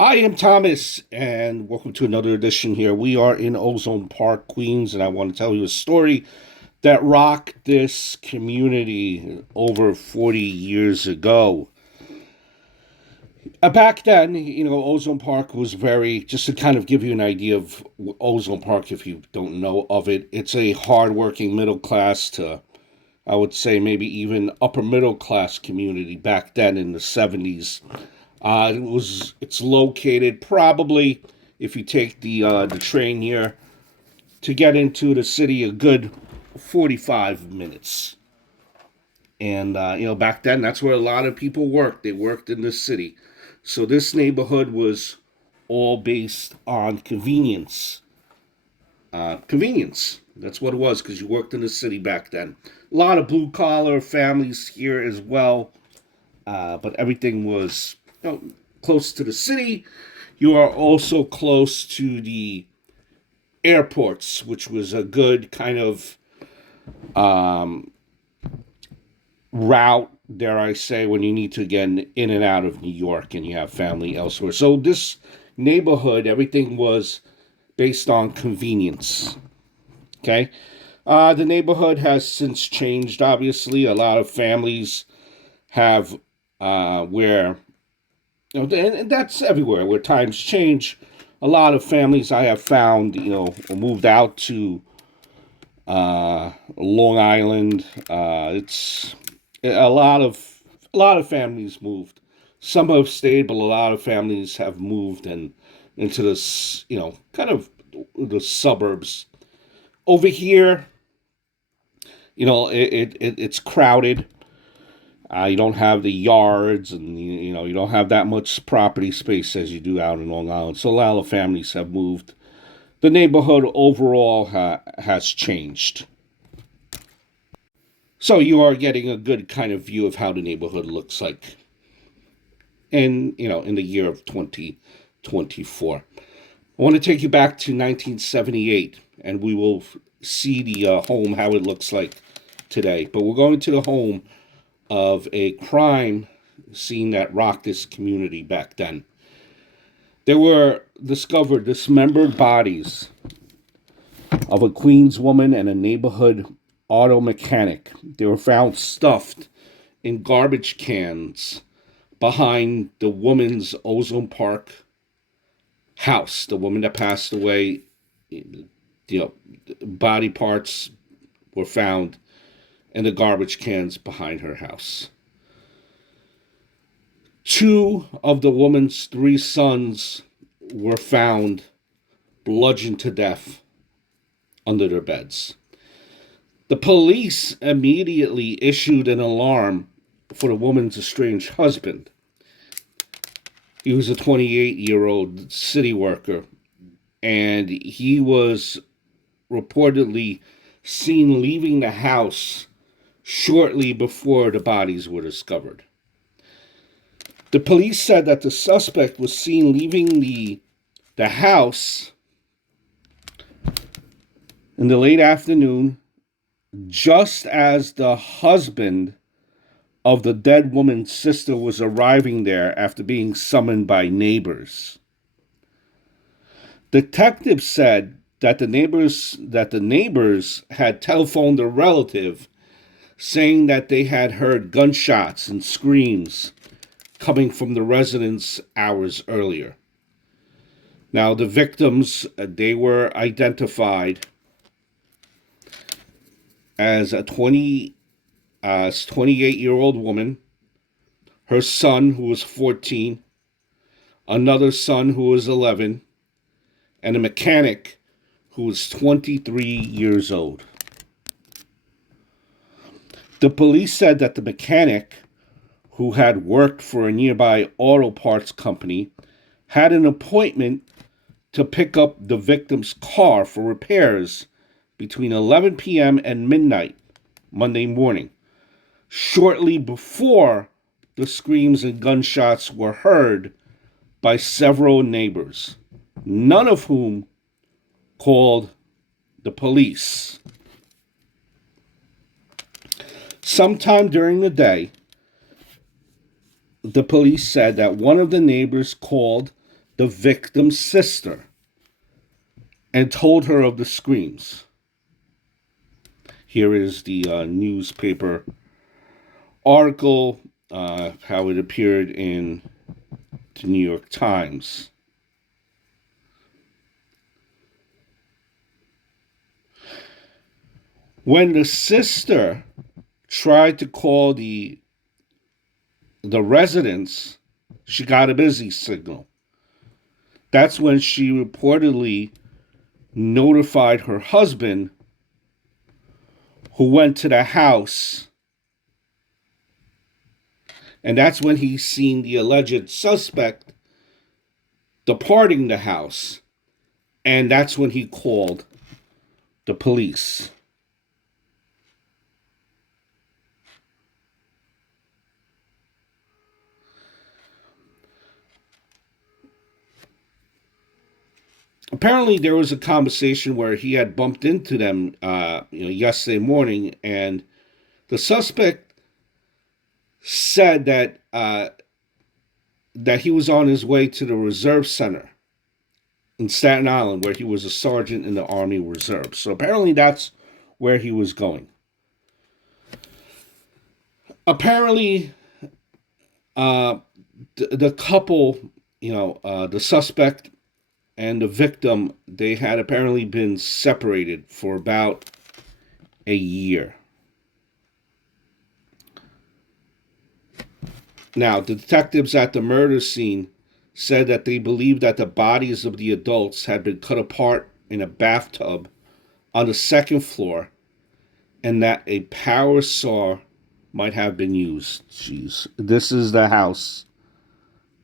I am Thomas, and welcome to another edition here. We are in Ozone Park, Queens, and I want to tell you a story that rocked this community over 40 years ago. Back then, Ozone Park was just to kind of give you an idea of Ozone Park, if you don't know of it, it's a hardworking middle class to, I would say, maybe even upper middle class community back then in the 70s. It's located probably, if you take the train here to get into the city, a good 45 minutes. And back then that's where a lot of people worked. They worked in the city, so this neighborhood was all based on convenience. Convenience. That's what it was, because you worked in the city back then. A lot of blue collar families here as well, but everything was close to the city. You are also close to the airports, which was a good kind of route, dare I say, when you need to get in and out of New York and you have family elsewhere. So this neighborhood, everything was based on convenience. Okay. The neighborhood has since changed, obviously. A lot of families have where and that's everywhere where times change. A lot of families I have found, moved out to Long Island. It's a lot of families moved. Some have stayed, but a lot of families have moved and into this, kind of the suburbs. Over here, it's crowded. You don't have the yards, and you don't have that much property space as you do out in Long Island. So a lot of families have moved. The neighborhood overall has changed. So you are getting a good kind of view of how the neighborhood looks like, and in the year of 2024. I want to take you back to 1978, and we will see the home, how it looks like today. But we're going to the home of a crime scene that rocked this community back then. There were discovered dismembered bodies of a Queens woman and a neighborhood auto mechanic. They were found stuffed in garbage cans behind the woman's Ozone Park house. The woman that passed away, body parts were found in the garbage cans behind her house. Two of the woman's three sons were found bludgeoned to death under their beds. The police immediately issued an alarm for the woman's estranged husband. He was a 28-year-old city worker, and he was reportedly seen leaving the house shortly before the bodies were discovered. The police said that the suspect was seen leaving the house in the late afternoon, just as the husband of the dead woman's sister was arriving there after being summoned by neighbors. Detectives said that the neighbors had telephoned a relative saying that they had heard gunshots and screams coming from the residence hours earlier. Now, the victims, they were identified as a 28-year-old woman, her son, who was 14, another son who was 11, and a mechanic who was 23 years old. The police said that the mechanic, who had worked for a nearby auto parts company, had an appointment to pick up the victim's car for repairs between 11 p.m. and midnight Monday morning, shortly before the screams and gunshots were heard by several neighbors, none of whom called the police. Sometime during the day, the police said that one of the neighbors called the victim's sister and told her of the screams. Here is the newspaper article, how it appeared in the New York Times. When the sister tried to call the residents, she got a busy signal. That's when she reportedly notified her husband, who went to the house, and that's when he seen the alleged suspect departing the house, and that's when he called the police. Apparently, there was a conversation where he had bumped into them, yesterday morning, and the suspect said that he was on his way to the Reserve Center in Staten Island, where he was a sergeant in the Army Reserve. So apparently, that's where he was going. Apparently, the couple, the suspect and the victim, they had apparently been separated for about a year. Now, the detectives at the murder scene said that they believed that the bodies of the adults had been cut apart in a bathtub on the second floor and that a power saw might have been used. Jeez. This is the house,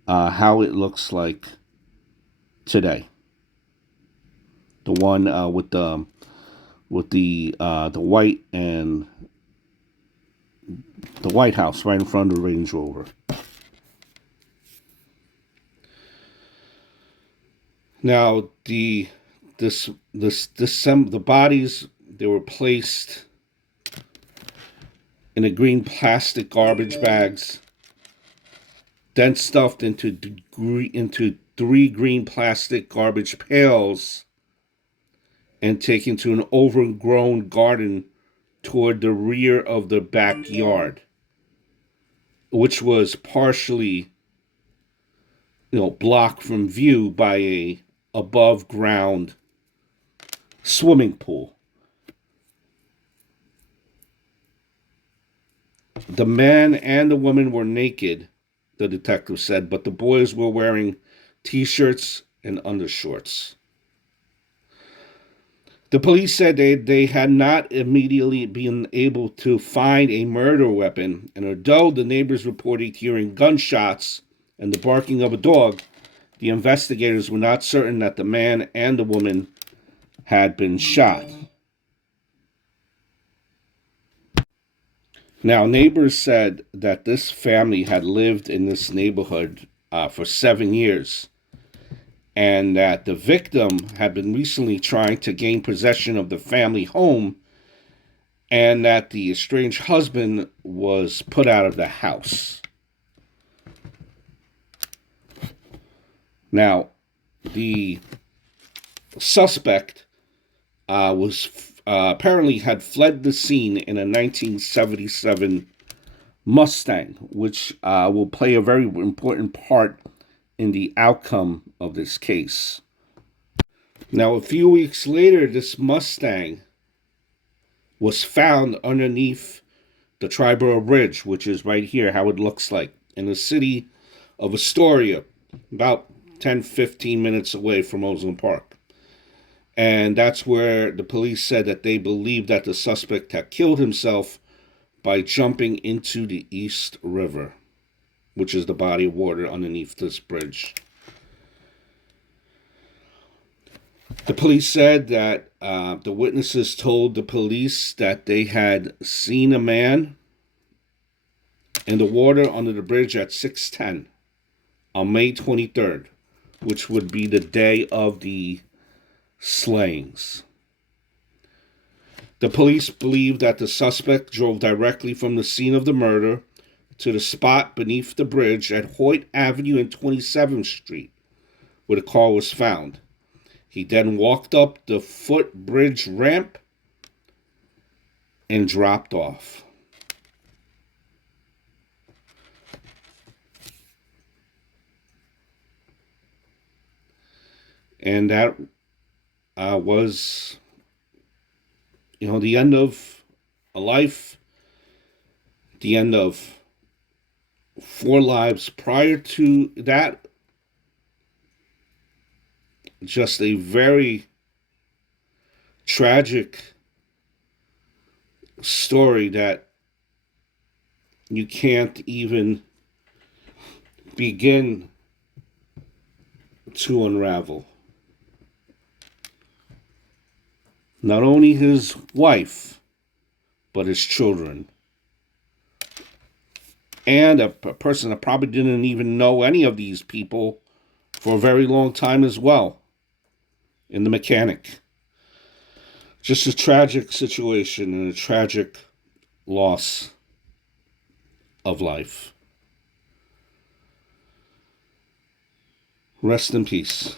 how it looks like today. The one with the white and the White House right in front of the Range Rover. Now the bodies, they were placed in a green plastic garbage bags, then stuffed into 3 green plastic garbage pails, and taken to an overgrown garden toward the rear of the backyard, which was partially, blocked from view by a above ground swimming pool. The man and the woman were naked, the detective said, but the boys were wearing t-shirts and undershorts. The police said they had not immediately been able to find a murder weapon, and although the neighbors reported hearing gunshots and the barking of a dog, the investigators were not certain that the man and the woman had been shot. Now, neighbors said that this family had lived in this neighborhood for 7 years, and that the victim had been recently trying to gain possession of the family home, and that the estranged husband was put out of the house. Now, the suspect was apparently had fled the scene in a 1977 Mustang, which will play a very important part in the outcome of this case. Now, a few weeks later, this Mustang was found underneath the Triborough Bridge, which is right here, how it looks like, in the city of Astoria, about 10-15 minutes away from Ozone Park. And that's where the police said that they believed that the suspect had killed himself by jumping into the East River, which is the body of water underneath this bridge. The police said that the witnesses told the police that they had seen a man in the water under the bridge at 6:10 on May 23rd, which would be the day of the slayings. The police believe that the suspect drove directly from the scene of the murder to the spot beneath the bridge at Hoyt Avenue and 27th Street, where the car was found. He then walked up the footbridge ramp and dropped off. And that was, the end of a life, the end of 4 lives prior to that. Just a very tragic story that you can't even begin to unravel. Not only his wife, but his children. And a person that probably didn't even know any of these people for a very long time as well, in the mechanic. Just a tragic situation and a tragic loss of life. Rest in peace.